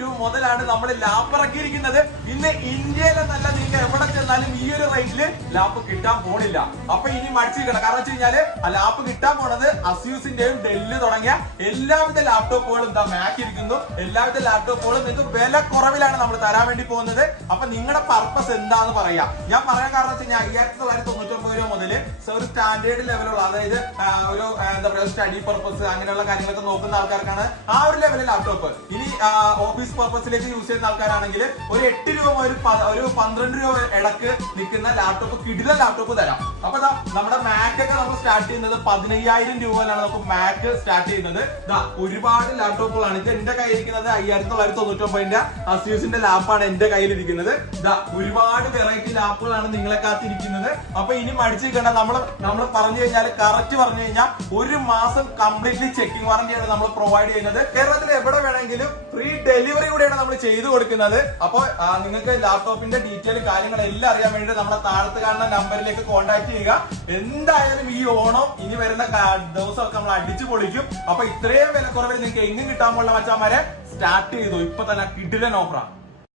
രൂപ മുതലാണ് നമ്മൾ ലാപ്പ് ഇറക്കിയിരിക്കുന്നത്. ഇന്ന് ഇന്ത്യയിലെ നല്ല നിങ്ങൾ എവിടെ ചെന്നാലും ഈ ഒരു റേറ്റില് ലാപ്പ് കിട്ടാൻ പോണില്ല. അപ്പൊ ഇനി മടിച്ചിരിക്കണം. കാരണം വെച്ച് കഴിഞ്ഞാല് ആ ലാപ്പ് കിട്ടാൻ പോണത് അസ്യൂസിന്റെയും ഡെല്ല് തുടങ്ങിയ എല്ലാവിധ ലാപ്ടോപ്പുകളും എന്താ മാക്ക് ഇരിക്കുന്നു. എല്ലാവിധ ലാപ്ടോപ്പുകളും നിങ്ങൾക്ക് വില കുറവിലാണ് നമ്മൾ തരാൻ വേണ്ടി പോകുന്നത്. അപ്പൊ നിങ്ങളുടെ പർപ്പസ് എന്താന്ന് പറയാ. ഞാൻ പറയാൻ കാരണം വെച്ച് കഴിഞ്ഞാൽ 5999 രൂപ മുതൽ ഒരു സ്റ്റാൻഡേർഡ് ലെവലുള്ള, അതായത് ഒരു എന്താ പറയുക സ്റ്റഡി പർപ്പസ് അങ്ങനെയുള്ള കാര്യങ്ങളൊക്കെ നോക്കുന്ന ആൾക്കാർക്കാണ് ആ ഒരു ലെവലിൽ ലാപ്ടോപ്പ്. ഇനി ഓഫീസ് പർപ്പസിലേക്ക് യൂസ് ചെയ്യുന്ന ആൾക്കാരാണെങ്കിൽ ഒരു 8 രൂപ ഒരു 12 രൂപ ഇടക്ക് നിൽക്കുന്ന ലാപ്ടോപ്പ്, കിടിലൻ ലാപ്ടോപ്പ് തരാം. അപ്പൊ നമ്മുടെ മാക് ഒക്കെ നമ്മൾ സ്റ്റാർട്ട് ചെയ്യുന്നത് 15,000 രൂപയിലാണ് നമുക്ക് മാക് സ്റ്റാർട്ട് ചെയ്യുന്നത്. ഒരുപാട് ലാപ്ടോപ്പുകളാണ്. ഇത് എന്റെ കയ്യിരിക്കുന്നത് 5999 അസ്യൂസിന്റെ ലാപ്പാണ് എന്റെ കയ്യിലിരിക്കുന്നത്. ഒരുപാട് വെറൈറ്റി ലാപ്പുകളാണ് നിങ്ങളെ കാത്തിരിക്കുന്നത്. അപ്പൊ ഇനി മടിച്ചിരിക്കേണ്ട. നമ്മൾ പറഞ്ഞു കഴിഞ്ഞാൽ കറക്റ്റ് പറഞ്ഞു കഴിഞ്ഞാൽ ഒരു മാസം കംപ്ലീറ്റ്ലി ചെക്കിംഗ് വാറന്റിയാണ് നമ്മൾ പ്രൊവൈഡ് ചെയ്യുന്നത്. കേരളത്തിൽ എവിടെ വേണമെങ്കിലും ഫ്രീ ഡെലിവറി കൂടെയാണ് നമ്മൾ ചെയ്തു കൊടുക്കുന്നത്. അപ്പോൾ നിങ്ങൾക്ക് ലാപ്ടോപ്പിന്റെ ഡീറ്റെയിൽ കാര്യങ്ങളെല്ലാം അറിയാൻ വേണ്ടി നമ്മുടെ താഴത്ത് കാണുന്ന നമ്പറിലേക്ക് കോൺടാക്ട് ചെയ്യുക. എന്തായാലും ഈ ഓണം ഇനി വരുന്ന ദിവസമൊക്കെ നമ്മൾ അടിച്ചു പൊളിക്കും. അപ്പൊ ഇത്രയും വില കുറവിൽ നിങ്ങൾക്ക് എങ്ങും കിട്ടാൻ പോലുള്ള മച്ചാന്മാരെ സ്റ്റാർട്ട് ചെയ്തു. ഇപ്പൊ തന്നെ കിടിലൻ ഓഫറാണ്.